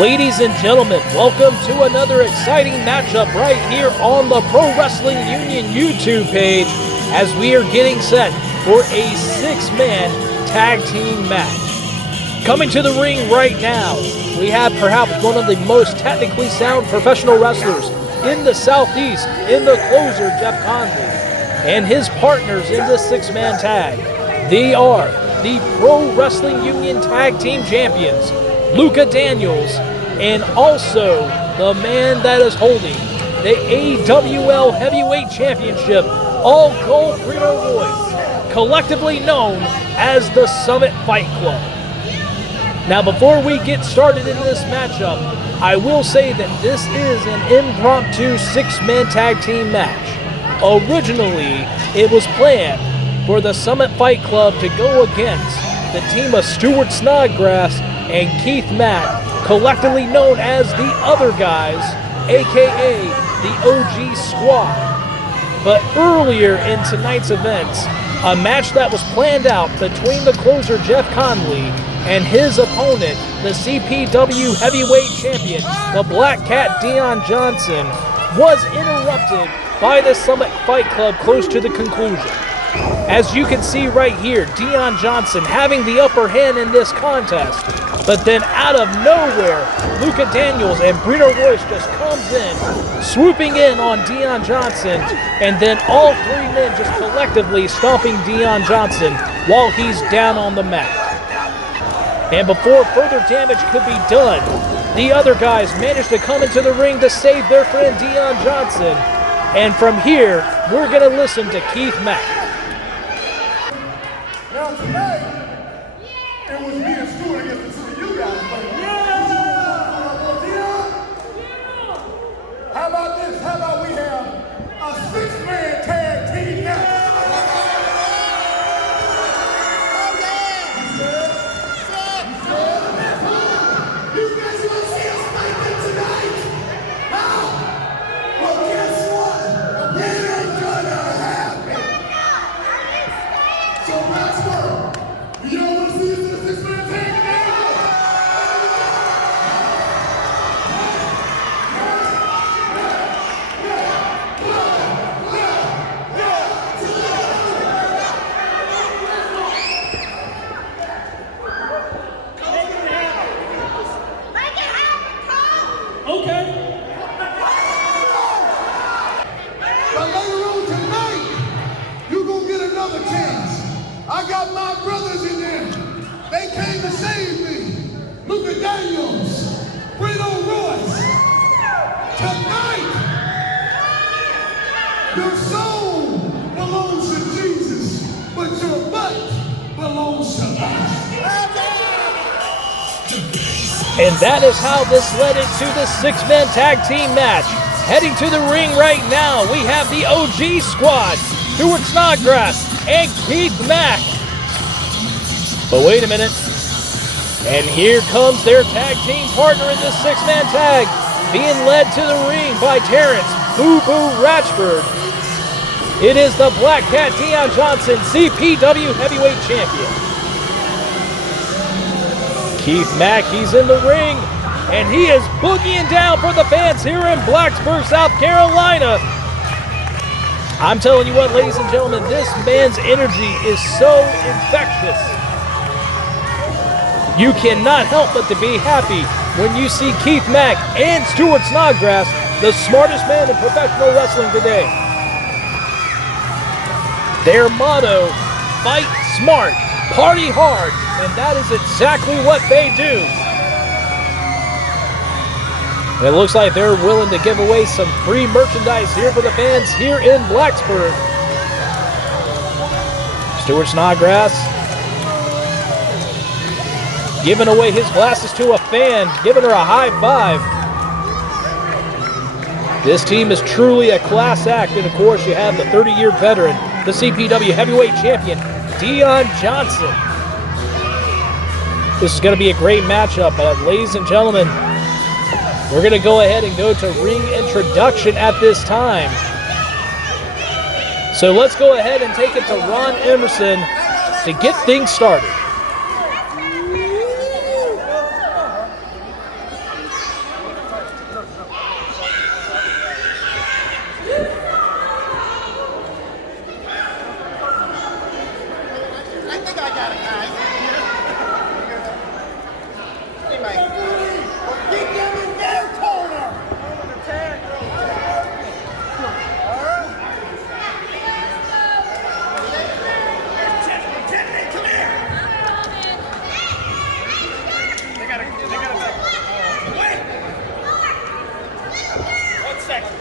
Ladies and gentlemen, welcome to another exciting matchup right here on the Pro Wrestling Union YouTube page as we are getting set for a six-man tag team match. Coming to the ring right now, we have perhaps one of the most technically sound professional wrestlers in the Southeast in the closer, Jeff Connelly, and his partners in this six-man tag. They are the Pro Wrestling Union Tag Team Champions, Luca Daniels, and also the man that is holding the AWL Heavyweight Championship, All Gold Reno Royce, collectively known as the Summit Fight Club. Now, before we get started in this matchup, I will say that this is an impromptu six-man tag team match. Originally, it was planned for the Summit Fight Club to go against the team of Stuart Snodgrass and Keith Mack, collectively known as the Other Guys, aka the OG Squad. But earlier in tonight's events, a match that was planned out between the closer Jeff Connelly and his opponent, the CPW Heavyweight Champion, the Black Cat Deon Johnson, was interrupted by the Summit Fight Club close to the conclusion. As you can see right here, Deon Johnson having the upper hand in this contest, but then out of nowhere, Luca Daniels and Brito Royce just comes in, swooping in on Deon Johnson, and then all three men just collectively stomping Deon Johnson while he's down on the mat. And before further damage could be done, the Other Guys managed to come into the ring to save their friend Deon Johnson. And from here, we're going to listen to Keith Mack. Now tonight, it was me and Stuart against the two of you guys. How about this? How about we have a six-man tag team match? You guys are gonna see us fight them tonight? Huh? Well, guess what? It ain't gonna happen. So Blacksburg, you don't want to see us in a six-man tag match? I got my brothers in there. They came to save me. Luca Daniels, Brito Royce. Tonight, your soul belongs to Jesus, but your butt belongs to us. And that is how this led into the six-man tag team match. Heading to the ring right now, we have the OG Squad, Stuart Snodgrass and Keith Mack. But wait a minute. And here comes their tag team partner in this six-man tag, being led to the ring by Terrence Boo Boo Ratchford. It is the Black Cat Deon Johnson, CPW Heavyweight Champion. Keith Mack, he's in the ring, and he is boogieing down for the fans here in Blacksburg, South Carolina. I'm telling you what, ladies and gentlemen, this man's energy is so infectious. You cannot help but to be happy when you see Keith Mack and Stuart Snodgrass, the smartest man in professional wrestling today. Their motto, fight smart, party hard, and that is exactly what they do. And it looks like they're willing to give away some free merchandise here for the fans here in Blacksburg. Stuart Snodgrass giving away his glasses to a fan, giving her a high five. This team is truly a class act, and of course you have the 30-year veteran, the CPW Heavyweight Champion, Deon Johnson. This is going to be a great matchup, but ladies and gentlemen, we're going to go ahead and go to ring introduction at this time. So let's go ahead and take it to Ron Emerson to get things started. think I got it, guys. Keep them in their corner. Come here. They gotta wait. 1 second.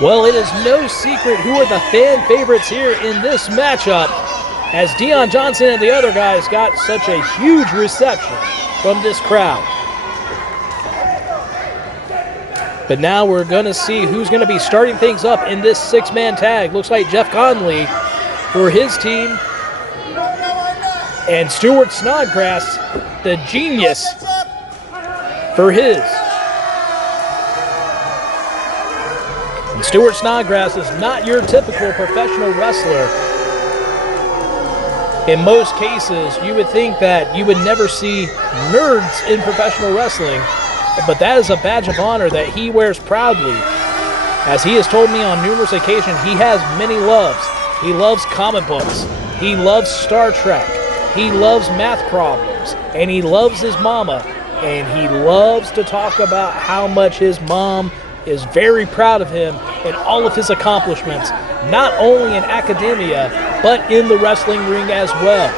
Well, it is no secret who are the fan favorites here in this matchup, as Deon Johnson and the other guys got such a huge reception from this crowd. But now we're going to see who's going to be starting things up in this six-man tag. Looks like Jeff Connelly for his team, and Stuart Snodgrass, the genius, for his. And Stuart Snodgrass is not your typical professional wrestler. In most cases, you would think that you would never see nerds in professional wrestling, but that is a badge of honor that he wears proudly. As he has told me on numerous occasions, he has many loves. He loves comic books. He loves Star Trek. He loves math problems. And he loves his mama. And he loves to talk about how much his mom is very proud of him and all of his accomplishments, not only in academia, but in the wrestling ring as well.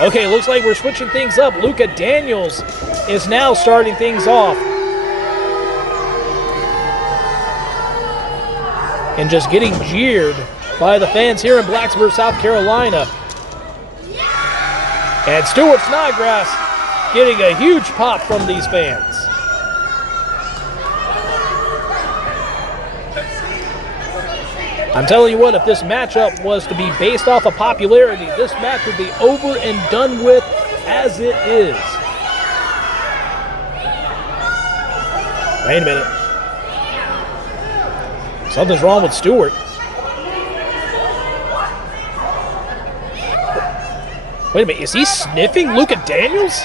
Okay, looks like we're switching things up. Luka Daniels is now starting things off. And just getting jeered by the fans here in Blacksburg, South Carolina. And Stuart Snodgrass getting a huge pop from these fans. I'm telling you what, if this matchup was to be based off of popularity, this match would be over and done with as it is. Wait a minute. Something's wrong with Stewart. Wait a minute, is he sniffing Luka Daniels?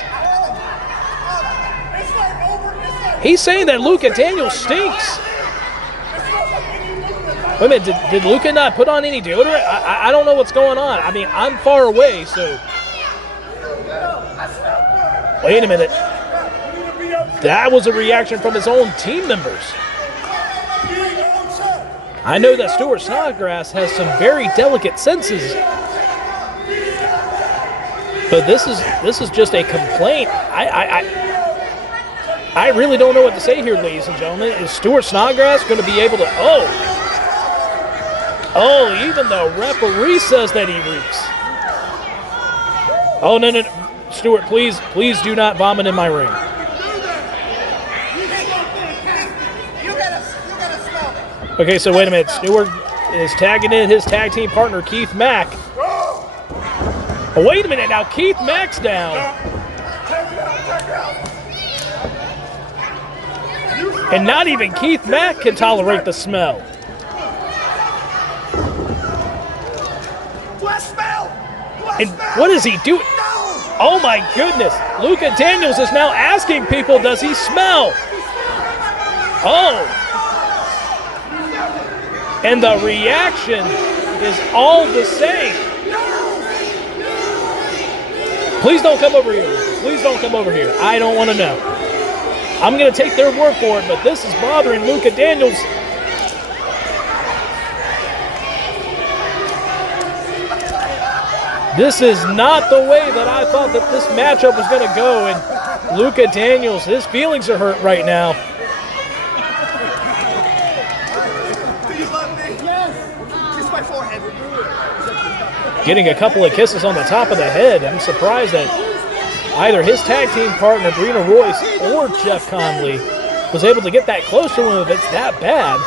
He's saying that Luka Daniels stinks. Wait a minute, did Luka not put on any deodorant? I don't know what's going on. I mean, I'm far away, so. Wait a minute. That was a reaction from his own team members. I know that Stuart Snodgrass has some very delicate senses. But this is just a complaint. I really don't know what to say here, ladies and gentlemen. Is Stuart Snodgrass going to be able to... Oh, even the referee says that he reeks. Oh, no. Stuart, please do not vomit in my ring. Okay, so wait a minute. Stuart is tagging in his tag team partner, Keith Mack. Oh, wait a minute now. Keith Mack's down. And not even Keith Mack can tolerate the smell. And what is he doing? Oh my goodness. Luka Daniels is now asking people, does he smell? Oh. And the reaction is all the same. Please don't come over here. Please don't come over here. I don't want to know. I'm going to take their word for it, but this is bothering Luka Daniels. This is not the way that I thought that this matchup was going to go. And Luka Daniels, his feelings are hurt right now. my forehead. Getting a couple of kisses on the top of the head. I'm surprised that either his tag team partner, Brina Royce, or Jeff Connelly was able to get that close to him if it's that bad.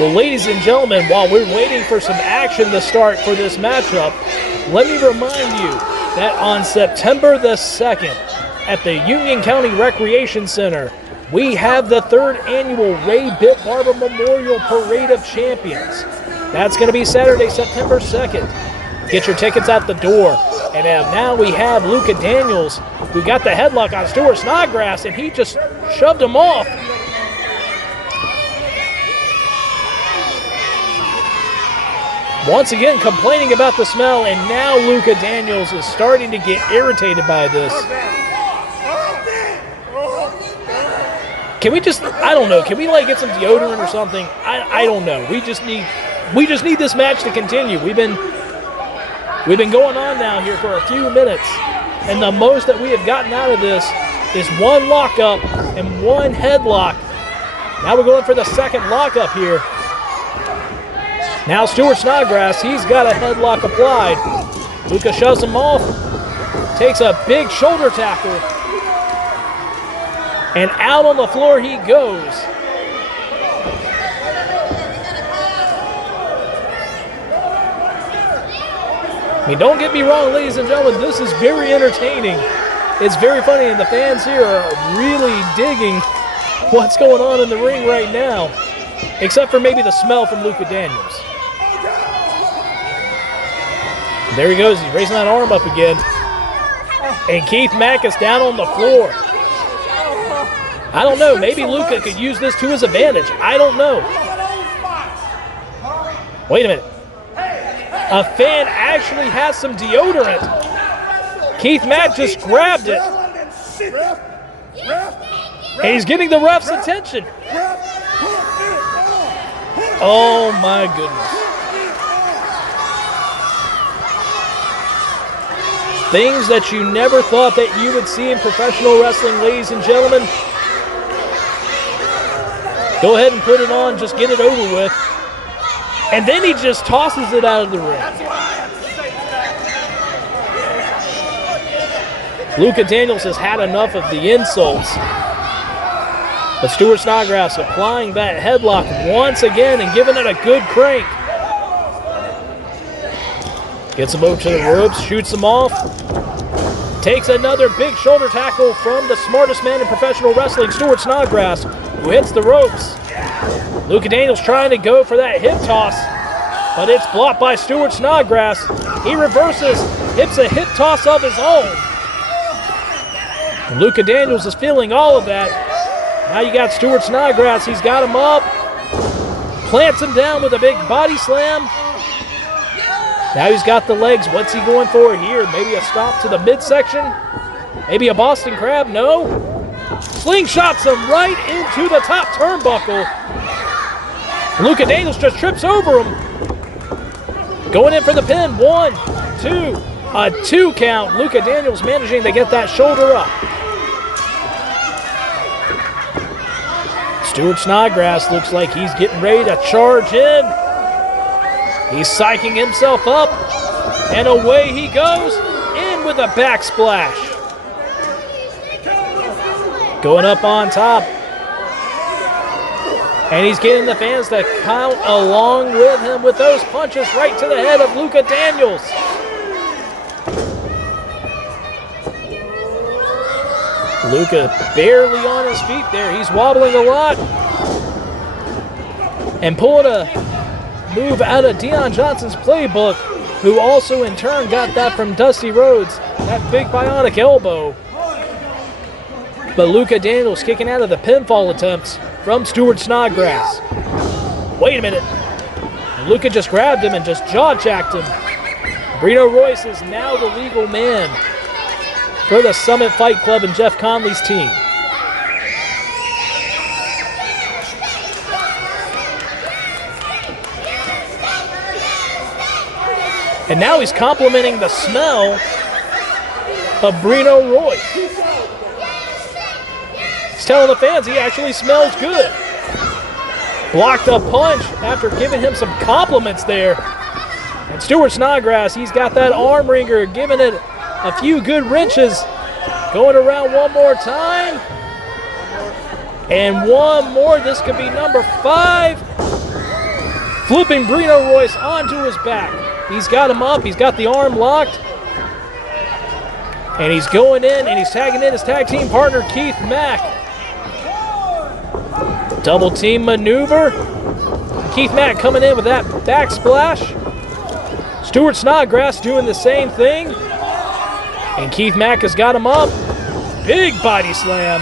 Well, ladies and gentlemen, while we're waiting for some action to start for this matchup, let me remind you that on September the 2nd at the Union County Recreation Center, we have the 3rd annual Ray Bitt Barber Memorial Parade of Champions. That's going to be Saturday, September 2nd. Get your tickets out the door. And now we have Luka Daniels, who got the headlock on Stuart Snodgrass, and he just shoved him off. Once again, complaining about the smell, and now Luka Daniels is starting to get irritated by this. Can we just, I don't know, can we like get some deodorant or something? I don't know. We just need this match to continue. We've been going on now here for a few minutes, and the most that we have gotten out of this is one lockup and one headlock. Now we're going for the second lockup here. Now Stuart Snodgrass, he's got a headlock applied. Luka shoves him off, takes a big shoulder tackle, and out on the floor he goes. I mean, don't get me wrong, ladies and gentlemen, this is very entertaining. It's very funny, and the fans here are really digging what's going on in the ring right now, except for maybe the smell from Luka Daniels. There he goes, he's raising that arm up again. And Keith Mack is down on the floor. I don't know, maybe Luka could use this to his advantage. I don't know. Wait a minute. A fan actually has some deodorant. Keith Mack just grabbed it. And he's getting the ref's attention. Oh my goodness. Things that you never thought that you would see in professional wrestling, ladies and gentlemen. Go ahead and put it on, just get it over with. And then he just tosses it out of the ring. Luka Daniels has had enough of the insults. But Stuart Snodgrass applying that headlock once again and giving it a good crank. Gets him over to the ropes, shoots him off. Takes another big shoulder tackle from the smartest man in professional wrestling, Stuart Snodgrass, who hits the ropes. Luka Daniels trying to go for that hip toss, but it's blocked by Stuart Snodgrass. He reverses, hits a hip toss of his own. And Luka Daniels is feeling all of that. Now you got Stuart Snodgrass, he's got him up, plants him down with a big body slam. Now he's got the legs. What's he going for here? Maybe a stop to the midsection? Maybe a Boston Crab? No. Slingshots him right into the top turnbuckle. Luka Daniels just trips over him. Going in for the pin. 1, 2. A 2 count. Luka Daniels managing to get that shoulder up. Stuart Snodgrass looks like he's getting ready to charge in. He's psyching himself up, and away he goes, in with a backsplash. Going up on top. And he's getting the fans to count along with him with those punches right to the head of Luka Daniels. Luka barely on his feet there. He's wobbling a lot. And pulling a move out of Deon Johnson's playbook, who also in turn got that from Dusty Rhodes, that big bionic elbow. But Luka Daniels kicking out of the pinfall attempts from Stuart Snodgrass. Wait a minute. Luka just grabbed him and just jaw-jacked him. Brino Royce is now the legal man for the Summit Fight Club and Jeff Conley's team. And now he's complimenting the smell of Brino Royce. He's telling the fans he actually smells good. Blocked a punch after giving him some compliments there. And Stuart Snodgrass, he's got that arm wringer, giving it a few good wrenches. Going around one more time. And one more. This could be number 5. Flipping Brino Royce onto his back. He's got him up. He's got the arm locked. And he's going in, and he's tagging in his tag team partner, Keith Mack. Double team maneuver. Keith Mack coming in with that backsplash. Stuart Snodgrass doing the same thing. And Keith Mack has got him up. Big body slam.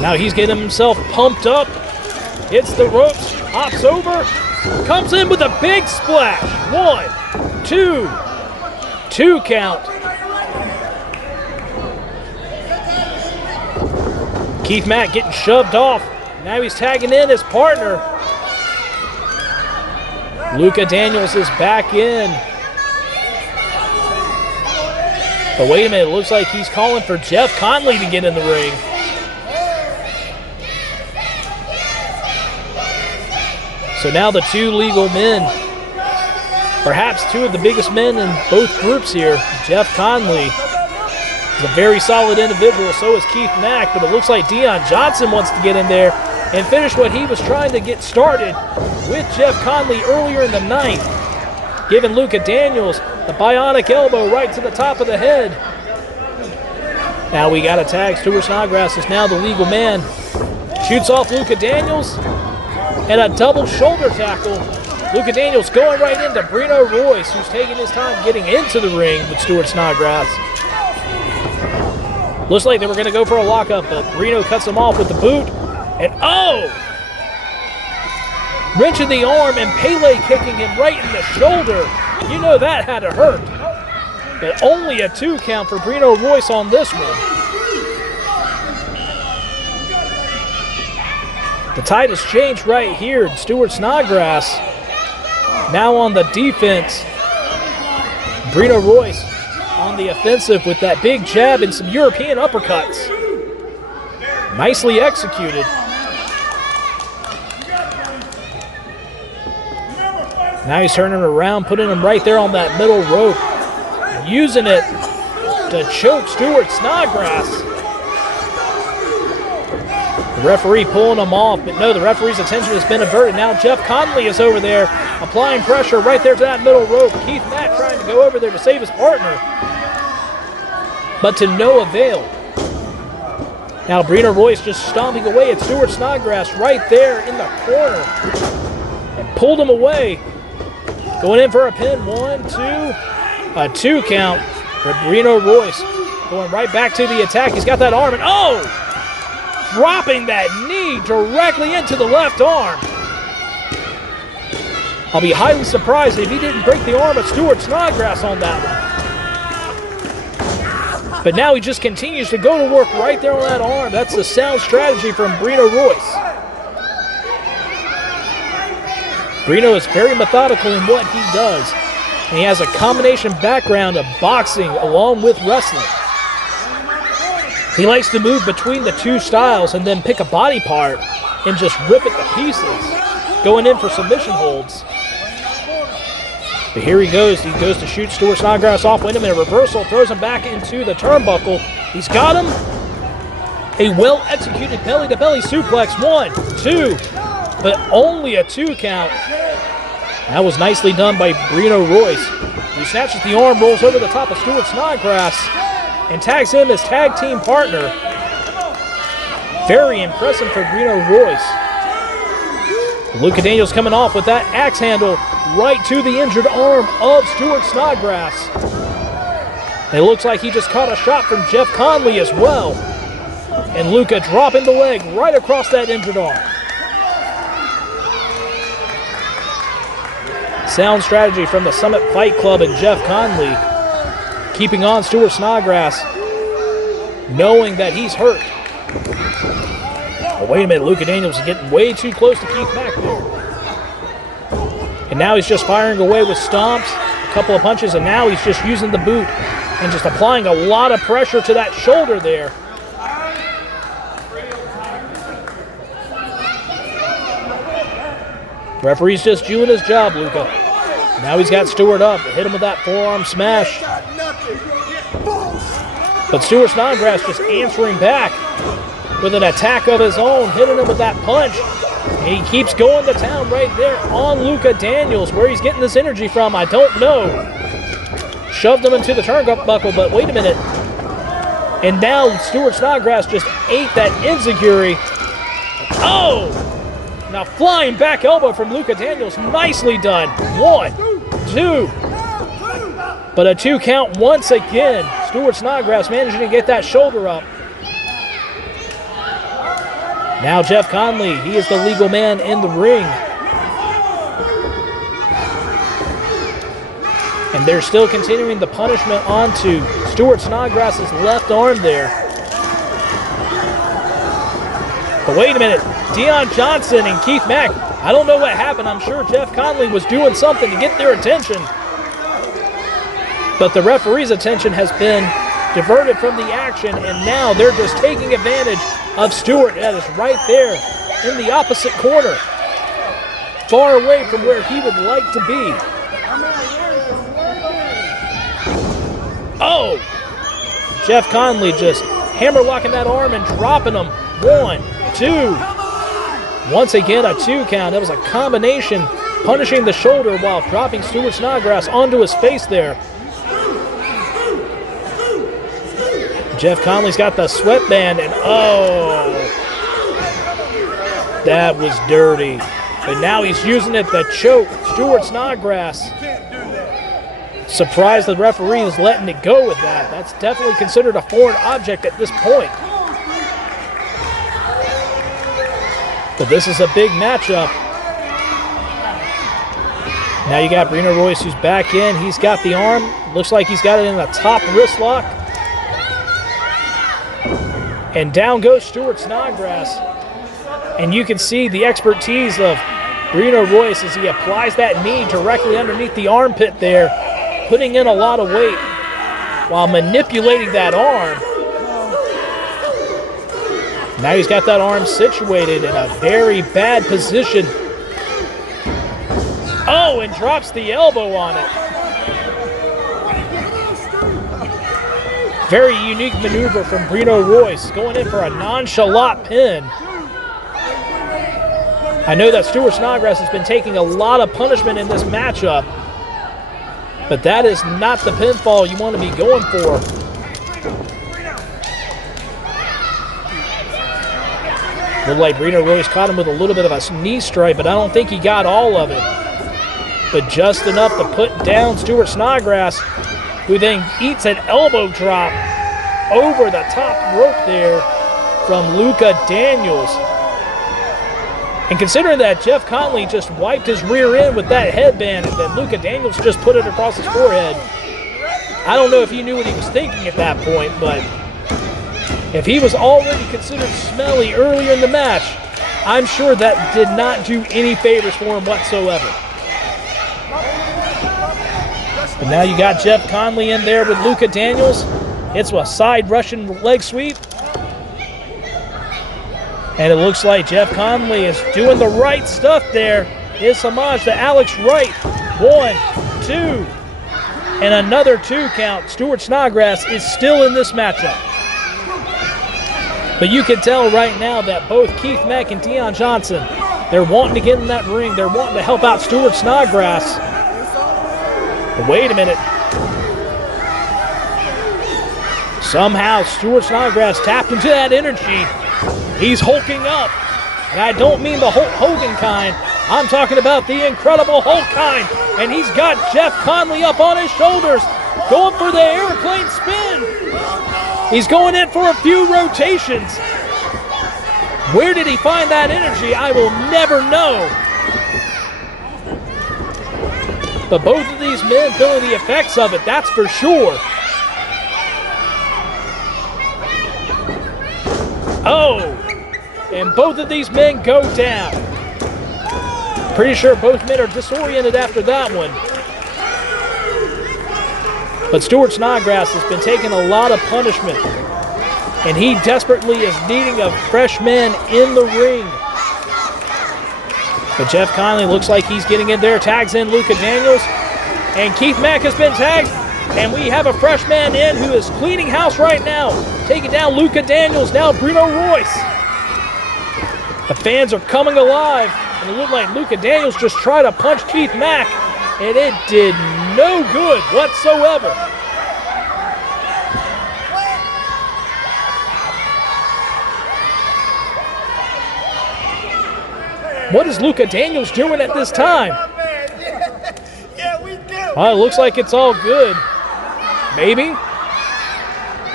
Now he's getting himself pumped up. Hits the ropes, hops over, comes in with a big splash. 1, 2, 2 count. Keith Mack getting shoved off. Now he's tagging in his partner. Luka Daniels is back in. But wait a minute, it looks like he's calling for Jeff Connelly to get in the ring. So now the 2 legal men, perhaps 2 of the biggest men in both groups here. Jeff Connelly is a very solid individual, so is Keith Mack, but it looks like Deon Johnson wants to get in there and finish what he was trying to get started with Jeff Connelly earlier in the night, giving Luka Daniels the bionic elbow right to the top of the head. Now we got a tag. Stuart Snodgrass is now the legal man. Shoots off Luka Daniels. And a double shoulder tackle. Luka Daniels going right into Brino Royce, who's taking his time getting into the ring with Stuart Snodgrass. Looks like they were going to go for a lockup, but Brino cuts him off with the boot. And oh! Wrenching the arm and Pele kicking him right in the shoulder. You know that had to hurt. But only a 2 count for Brino Royce on this one. The tide has changed right here. Stuart Snodgrass now on the defense. Brino Royce on the offensive with that big jab and some European uppercuts. Nicely executed. Now he's turning around, putting him right there on that middle rope. Using it to choke Stuart Snodgrass. The referee pulling him off, but no, the referee's attention has been averted. Now Jeff Connelly is over there, applying pressure right there to that middle rope. Keith Mack trying to go over there to save his partner, but to no avail. Now Brino Royce just stomping away at Stuart Snodgrass right there in the corner and pulled him away. Going in for a pin, 1, 2, a 2 count for Brino Royce. Going right back to the attack. He's got that arm, and oh! Dropping that knee directly into the left arm. I'll be highly surprised if he didn't break the arm of Stuart Snodgrass on that one. But now he just continues to go to work right there on that arm. That's the sound strategy from Brino Royce. Brino is very methodical in what he does. And he has a combination background of boxing along with wrestling. He likes to move between the 2 styles and then pick a body part and just rip it to pieces, going in for submission holds. But here he goes to shoot Stuart Snodgrass off. Wait a minute, reversal, throws him back into the turnbuckle. He's got him. A well-executed belly-to-belly suplex, 1, 2, but only a 2 count. That was nicely done by Brino Royce. He snatches the arm, rolls over the top of Stuart Snodgrass, and tags him as tag team partner. Very impressive for Brino Royce. Luka Daniels coming off with that axe handle right to the injured arm of Stuart Snodgrass. It looks like he just caught a shot from Jeff Connelly as well. And Luka dropping the leg right across that injured arm. Sound strategy from the Summit Fight Club and Jeff Connelly. Keeping on Stuart Snodgrass, knowing that he's hurt. Oh, wait a minute, Luka Daniels is getting way too close to Keith Mack there. And now he's just firing away with stomps, a couple of punches, and now he's just using the boot and just applying a lot of pressure to that shoulder there. Referee's just doing his job, Luca. Now he's got Stewart up. Hit him with that forearm smash. But Stewart Snodgrass just answering back with an attack of his own, hitting him with that punch. And he keeps going to town right there on Luca Daniels. Where he's getting this energy from, I don't know. Shoved him into the turnbuckle, but wait a minute. And now Stewart Snodgrass just ate that enziguri. Oh! Now flying back elbow from Luca Daniels. Nicely done. 1, 2. But a 2 count once again. Stewart Snodgrass managing to get that shoulder up. Now Jeff Connelly, he is the legal man in the ring. And they're still continuing the punishment onto Stewart Snodgrass's left arm there. But wait a minute, Deon Johnson and Keith Mack, I don't know what happened. I'm sure Jeff Connelly was doing something to get their attention. But the referee's attention has been diverted from the action, and now they're just taking advantage of Stewart. That is right there in the opposite corner, far away from where he would like to be. Oh! Jeff Connelly just hammerlocking that arm and dropping him. 1, 2. Once again, a 2 count. That was a combination, punishing the shoulder while dropping Stewart Snodgrass onto his face there. Jeff Connelly's got the sweatband, and oh, that was dirty. But now he's using it to choke Stewart Snodgrass. Surprised the referee is letting it go with that. That's definitely considered a foreign object at this point. But this is a big matchup. Now you got Brino Royce who's back in. He's got the arm. Looks like he's got it in a top wrist lock. And down goes Stewart Snodgrass. And you can see the expertise of Brino Royce as he applies that knee directly underneath the armpit there, putting in a lot of weight while manipulating that arm. Now he's got that arm situated in a very bad position. Oh, and drops the elbow on it. Very unique maneuver from Brino Royce, going in for a nonchalant pin. I know that Stewart Snodgrass has been taking a lot of punishment in this matchup, but that is not the pinfall you want to be going for. Looked like Brino Royce caught him with a little bit of a knee strike, but I don't think he got all of it. But just enough to put down Stewart Snodgrass, who then eats an elbow drop over the top rope there from Luca Daniels. And considering that Jeff Connelly just wiped his rear end with that headband and then Luca Daniels just put it across his forehead, I don't know if he knew what he was thinking at that point, but if he was already considered smelly earlier in the match, I'm sure that did not do any favors for him whatsoever. But now you got Jeff Connelly in there with Luca Daniels. It's a side Russian leg sweep. And it looks like Jeff Connelly is doing the right stuff there. His homage to Alex Wright. 1, 2, and another 2 count. Stewart Snodgrass is still in this matchup. But you can tell right now that both Keith Mack and Deon Johnson, they're wanting to get in that ring. They're wanting to help out Stewart Snodgrass. But wait a minute. Somehow Stewart Snodgrass tapped into that energy. He's hulking up. And I don't mean the Hulk Hogan kind. I'm talking about the Incredible Hulk kind. And he's got Jeff Connelly up on his shoulders, going for the airplane spin. He's going in for a few rotations. Where did he find that energy? I will never know. But both of these men feeling the effects of it, that's for sure. Oh, and both of these men go down. Pretty sure both men are disoriented after that one. But Stuart Snodgrass has been taking a lot of punishment, and he desperately is needing a fresh man in the ring. But Jeff Connelly looks like he's getting in there, tags in Luka Daniels, and Keith Mack has been tagged, and we have a fresh man in who is cleaning house right now, taking down Luka Daniels, now Bruno Royce. The fans are coming alive, and it looked like Luka Daniels just tried to punch Keith Mack, and it did no good whatsoever. What is Luka Daniels doing at this time? Yeah, we do. Well, it looks like it's all good. Maybe.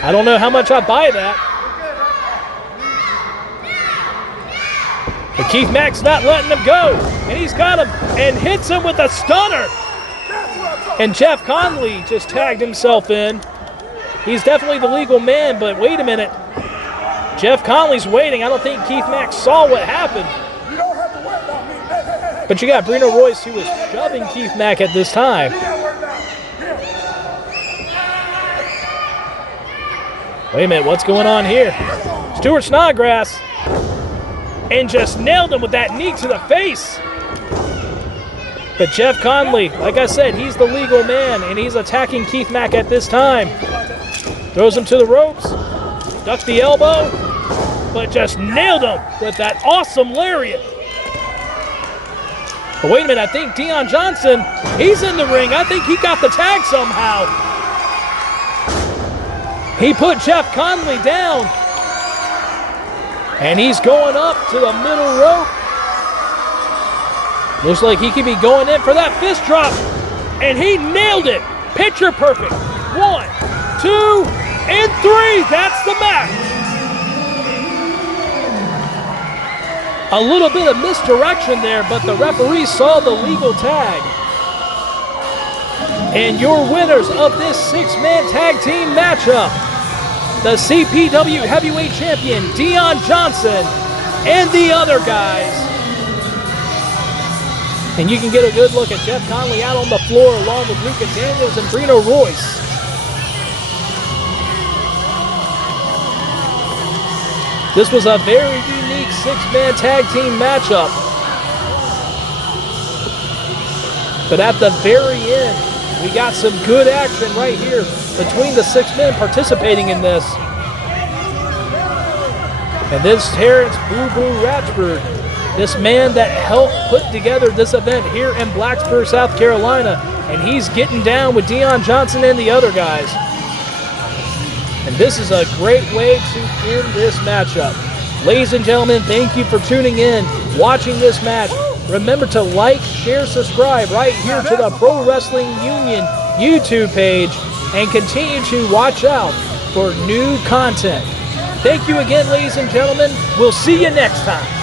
I don't know how much I buy that. But Keith Mack's not letting him go. And he's got him and hits him with a stunner. And Jeff Connelly just tagged himself in. He's definitely the legal man, but wait a minute. Jeff Connelly's waiting. I don't think Keith Mack saw what happened. But you got Bruno Royce, who was shoving Keith Mack at this time. Wait a minute, what's going on here? Stuart Snodgrass, and just nailed him with that knee to the face. But Jeff Connelly, like I said, he's the legal man, and he's attacking Keith Mack at this time. Throws him to the ropes, ducks the elbow, but just nailed him with that awesome lariat. But wait a minute, I think Deon Johnson, he's in the ring. I think he got the tag somehow. He put Jeff Connelly down. And he's going up to the middle rope. Looks like he could be going in for that fist drop. And he nailed it. Picture perfect. 1, 2, and 3. That's the match. A little bit of misdirection there, but the referee saw the legal tag. And your winners of this 6-man tag team matchup, the CPW Heavyweight Champion, Deon Johnson, and the other guys. And you can get a good look at Jeff Connelly out on the floor along with Luka Daniels and Bruno Royce. This was a very unique 6-man tag team matchup. But at the very end, we got some good action right here between the 6 men participating in this. And this Terrence Boo Boo Ratchford, this man that helped put together this event here in Blacksburg, South Carolina, and he's getting down with Deon Johnson and the other guys. And this is a great way to end this matchup. Ladies and gentlemen, thank you for tuning in, watching this match. Remember to like, share, subscribe right here to the Pro Wrestling Union YouTube page, and continue to watch out for new content. Thank you again, ladies and gentlemen. We'll see you next time.